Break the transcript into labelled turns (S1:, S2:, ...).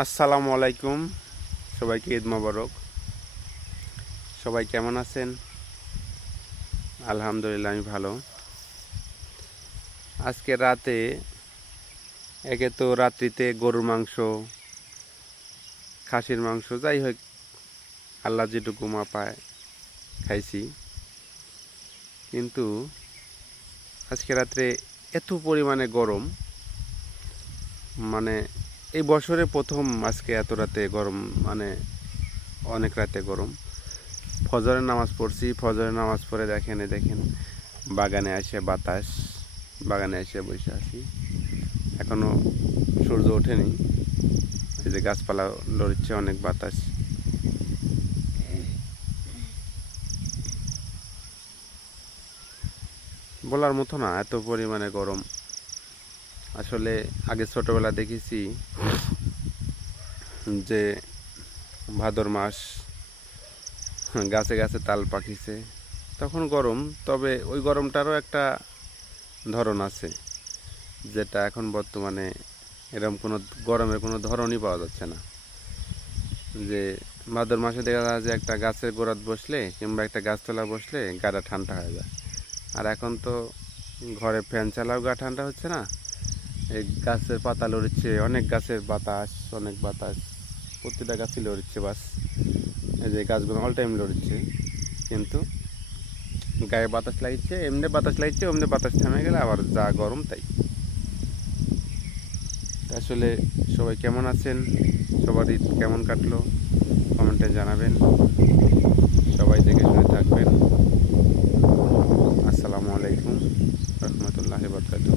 S1: আসসালামু আলাইকুম। সবাইকে ঈদ মোবারক। সবাই কেমন আছেন? আলহামদুলিল্লাহ, আমি ভালো। আজকে রাতে, একে তো রাত্রিতে গরুর মাংস, খাসির মাংস, যাই হোক, আল্লাহ যেটুকু মা পায় খাইছি। কিন্তু আজকে রাত্রে এত পরিমাণে গরম মানে এই বছরে প্রথম, আজকে এত রাতে গরম মানে অনেক রাতে গরম। ফজরের নামাজ পড়ছি, ফজরের নামাজ পড়ে দেখেন দেখেন, বাগানে আসে বাতাস, বাগানে এসে বসে আছি। এখনও সূর্য ওঠেনি, এই যে গাছপালা লড়ছে, অনেক বাতাস। বলার মতো না, এত পরিমাণে গরম। আসলে আগে ছোটবেলা দেখেছি যে ভাদর মাস, গাছে গাছে তাল পাকিছে। তখন গরম, তবে ওই গরমটারও একটা ধরন আছে, যেটা এখন বর্তমানে এরকম কোনো গরমের কোনো ধরনই পাওয়া যাচ্ছে না। যে ভাদর মাসে দেখা যায় যে একটা গাছের গোড়াত বসলে কিংবা একটা গাছতলা বসলে গাটা ঠান্ডা হয়ে যায়। আর এখন তো ঘরে ফ্যান চালাও গা ঠান্ডা হচ্ছে না এই গাছের পাতা লড়ছে, অনেক গাছের বাতাস, অনেক বাতাস। প্রতিটা গাছই লড়ছে বাস। এই যে গাছগুলো অল টাইম লড়ছে, কিন্তু গায়ে বাতাস লাগছে, এমনি বাতাস লাগছে এমনি বাতাস থেমে গেলে আবার যা গরম তাই। আসলে সবাই কেমন আছেন? সবার ঈদ কেমন কাটলো? কমেন্টে জানাবেন। সবাই দেখে শুনে থাকবেন। আসসালামু আলাইকুম, রহমতুল্লাহ বরকাতুহ।